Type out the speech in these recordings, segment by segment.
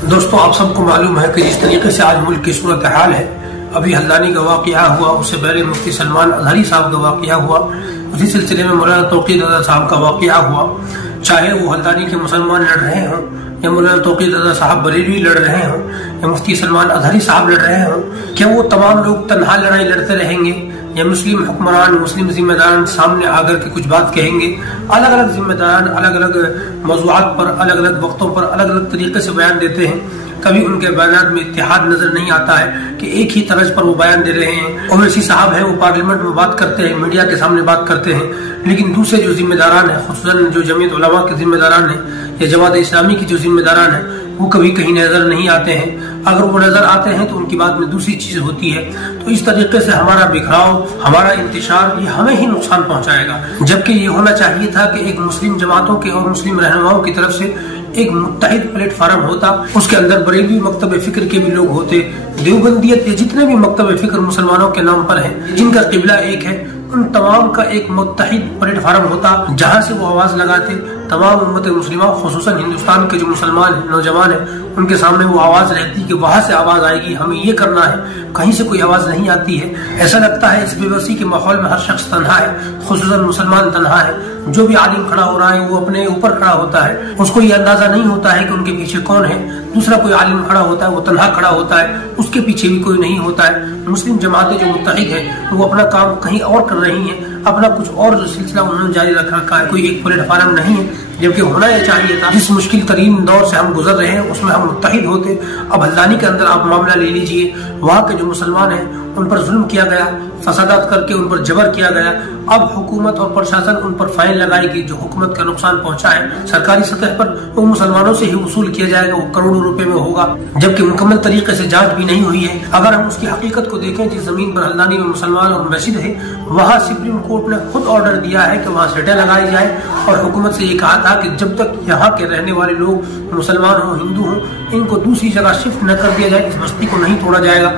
दोस्तों, आप सबको मालूम है कि जिस तरीके से आज मुल्क की सूरत हाल है, अभी हल्द्वानी का वाक़या हुआ, उससे पहले मुफ्ती सलमान अजहरी साहब का वाक़या हुआ, उसी सिलसिले में मौलाना तौक़ीर रज़ा साहब का वाक़या हुआ। चाहे वो हल्द्वानी के मुसलमान लड़ रहे हों या मौलाना तौक़ीर रज़ा साहब बरेलवी लड़ रहे हों या मुफ्ती सलमान अजहरी साहब लड़ रहे हों, क्या वो तमाम लोग तन्हा लड़ाई लड़ते रहेंगे या मुस्लिम हुक्मरान, मुस्लिम जिम्मेदारान सामने आकर के कुछ बात कहेंगे? अलग अलग जिम्मेदारान अलग अलग मौज़ूआत पर, अलग अलग वक्तों पर अलग अलग तरीके से बयान देते हैं। कभी उनके बयान में इत्तेहाद नजर नहीं आता है कि एक ही तर्ज पर वो बयान दे रहे हैं। ओवैसी साहब है, वो पार्लियामेंट में बात करते हैं, मीडिया के सामने बात करते हैं, लेकिन दूसरे जो जिम्मेदारान है, खुसूसन जो जमीयत उलमा के जिम्मेदारान है या जमात इस्लामी की जो जिम्मेदारान है, वो कभी कहीं नजर नहीं आते हैं। अगर वो नजर आते हैं तो उनकी बात में दूसरी चीज होती है। तो इस तरीके से हमारा बिखराव, हमारा इंतशार, ये हमें ही नुकसान पहुंचाएगा। जबकि ये होना चाहिए था कि एक मुस्लिम जमातों के और मुस्लिम रहनुमाओं की तरफ से एक मुत्तहिद प्लेटफार्म होता, उसके अंदर बरेलवी मकतब फिक्र के भी लोग होते, देवबंदियत या जितने भी मकतब फिक्र मुसलमानों के नाम पर हैं, जिनका किबला एक है, उन तमाम का एक मुत्तहिद प्लेटफार्म होता, जहां से वो आवाज लगाते। तमाम उम्मत मुस्लिमा, खुसूसन हिंदुस्तान के जो मुसलमान है, नौजवान है, उनके सामने वो आवाज रहती कि वहां से आवाज आएगी, हमें ये करना है। कहीं से कोई आवाज नहीं आती है। ऐसा लगता है इस बेबसी के माहौल में हर शख्स तन्हा है, खुसूसन मुसलमान तन्हा है। जो भी आलिम खड़ा हो रहा है वो अपने ऊपर खड़ा होता है, उसको ये अंदाजा नहीं होता है कि उनके पीछे कौन है। दूसरा कोई आलिम खड़ा होता है, वो तन्हा खड़ा होता है, उसके पीछे भी कोई नहीं होता है। मुस्लिम जमातें जो मुत्तहिद है, वो अपना काम कहीं और कर रही है, अपना कुछ और जो सिलसिला उन्होंने जारी रख रखा है, कोई एक प्लेटफार्म नहीं है, जबकि होना यह चाहिए था। जिस मुश्किल तरीन दौर से हम गुजर रहे हैं उसमें हम मुत्तहिद होते। अब हल्द्वानी के अंदर आप मामला ले लीजिए, वहाँ के जो मुसलमान हैं उन पर जुल्म किया गया, फसादात करके उन पर जबर किया गया। अब हुकूमत और प्रशासन उन पर फाइन लगाएगी, जो हुकूमत का नुकसान पहुंचा है सरकारी सतह पर वो मुसलमानों से ही वसूल किया जाएगा, वो करोड़ों रुपए में होगा, जबकि मुकम्मल तरीके से जांच भी नहीं हुई है। अगर हम उसकी हकीकत को देखें, जिस जमीन पर हल्द्वानी में मुसलमान और मस्जिद है, वहाँ सुप्रीम कोर्ट ने खुद ऑर्डर दिया है कि वहाँ सेटें लगाई जाए, और हुकूमत से ये कहा था कि जब तक यहाँ के रहने वाले लोग मुसलमान हो, हिंदू हो, इनको दूसरी जगह शिफ्ट न कर दिया जाए, इस बस्ती को नहीं तोड़ा जाएगा।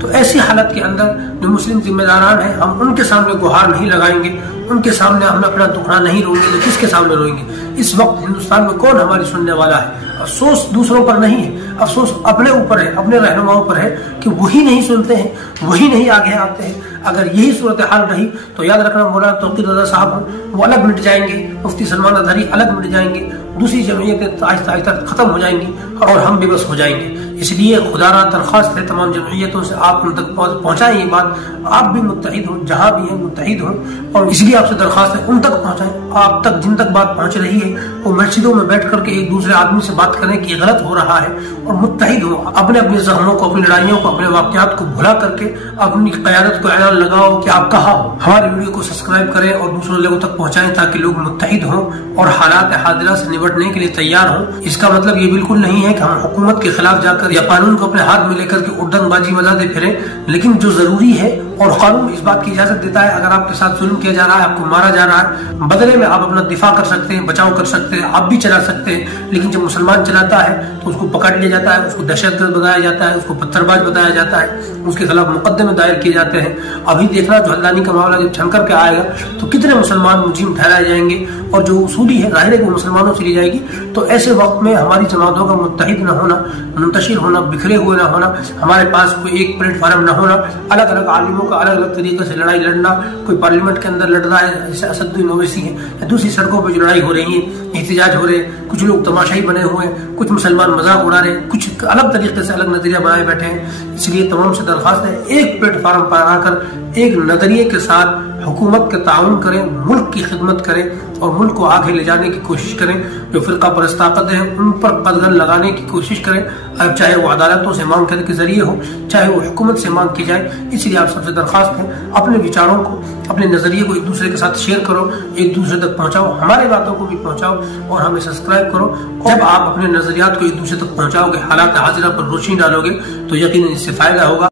तो ऐसी हालत के अंदर जो मुस्लिम जिम्मेदारान हैं, हम उनके सामने गुहार नहीं लगाएंगे, उनके सामने हम अपना दुखड़ा नहीं रोएंगे, तो किसके सामने रोएंगे? इस वक्त हिंदुस्तान में कौन हमारी सुनने वाला है? अफसोस दूसरों पर नहीं है, अफसोस अपने ऊपर है, अपने रहनुमाओं पर है कि वही नहीं सुनते हैं, वही नहीं आगे आते हैं। अगर यही सूरत हाल रही तो याद रखना, मौलाना तौक़ीर रज़ा साहब वो अलग मिट जाएंगे, मुफ्ती सलमान अजहरी अलग मिट जाएंगे, दूसरी जमहूरियतें आहिस्ता आहिस्ता खत्म हो जाएंगी और हम बेबस हो जाएंगे। इसलिए खुदारा दरख्वास्त है तमाम जमहूरियतों से, आप उन तक पहुंचाएं ये बात। आप भी मुत्तहिद हो, जहां भी हैं मुत्तहिद हो, और इसलिए आपसे दरख्वास्त है उन तक पहुंचाएं। आप तक जिन तक बात पहुंच रही है, वो मस्जिदों में बैठ करके एक दूसरे आदमी से बात करें कि ये गलत हो रहा है, और मुत्तहिद हो। अपने अपने जख्मों को, अपनी लड़ाइयों को, अपने वाक़यात को भुला करके अपनी क़यादत को ऐलान लगाओ कि आप कहाँ हो। हमारी वीडियो को सब्सक्राइब करें और दूसरों लोगों तक पहुंचाएं, ताकि लोग मुत्तहिद हों और हालात हादिरा से निपटने के लिए तैयार हों। इसका मतलब ये बिल्कुल नहीं है कि हम हुकूमत के खिलाफ जाकर या कानून को अपने हाथ में लेकर के उड़दंगबाजी बजाते फिरें, लेकिन जो जरूरी है और कानून इस बात की इजाजत देता है, अगर आपके साथ जुल्म किया जा रहा है, आपको मारा जा रहा है, बदले में आप अपना दिफा कर सकते हैं, बचाव कर सकते हैं, आप भी चला सकते हैं। लेकिन जब मुसलमान चलाता है तो उसको पकड़ लिया जाता है, उसको दहशतगर्द बताया जाता है, उसको पत्थरबाज बताया जाता है, उसके खिलाफ मुकदमे दायर किए जाते हैं। अभी देखना, जो हल्द्वानी का मामला जब छन करके आएगा तो कितने मुसलमान मुजरिम ठहराए जाएंगे, और जो उसूली है जाहिर है वो मुसलमानों से ली जाएगी। तो ऐसे वक्त में हमारी जमातों का मुत्तहिद न होना, मुंतशिर होना, बिखरे हुए न होना, हमारे पास कोई एक प्लेटफार्म न होना, अलग अलग आलिमों का अलग अलग तरीके से लड़ाई लड़ना, कोई पार्लियामेंट के अंदर लड़ रहा है जैसे असदुद्दीन ओवैसी है, या दूसरी सड़कों पर जो लड़ाई हो रही है, एहतजाज हो रहे, कुछ लोग तमाशाई बने हुए हैं, कुछ मुसलमान मजाक उड़ा रहे, कुछ अलग तरीके से अलग नजरिया बनाए बैठे हैं। इसलिए तमाम से दरख्वास्त है, एक प्लेटफार्म पर आकर एक नजरिए के साथ हुकूमत के ताउन करें, मुल्क की खिदमत करें और मुल्क को आगे ले जाने की कोशिश करें। जो फिरका परस्त ताकत है उन पर कदगन लगाने की कोशिश करें, अब चाहे वो अदालतों से मांग करने के जरिए हो, चाहे वो हुकूमत से मांग की जाए। इसलिए आप सबसे दरख्वास्त है, अपने विचारों को, अपने नजरिए को एक दूसरे के साथ शेयर करो, एक दूसरे तक पहुंचाओ, हमारी बातों को भी पहुंचाओ और हमें सब्सक्राइब करो। जब आप अपने नजरियात को एक दूसरे तक पहुंचाओगे, हालात हाजिरा पर रोशनी डालोगे, तो यकीनन इससे फायदा होगा।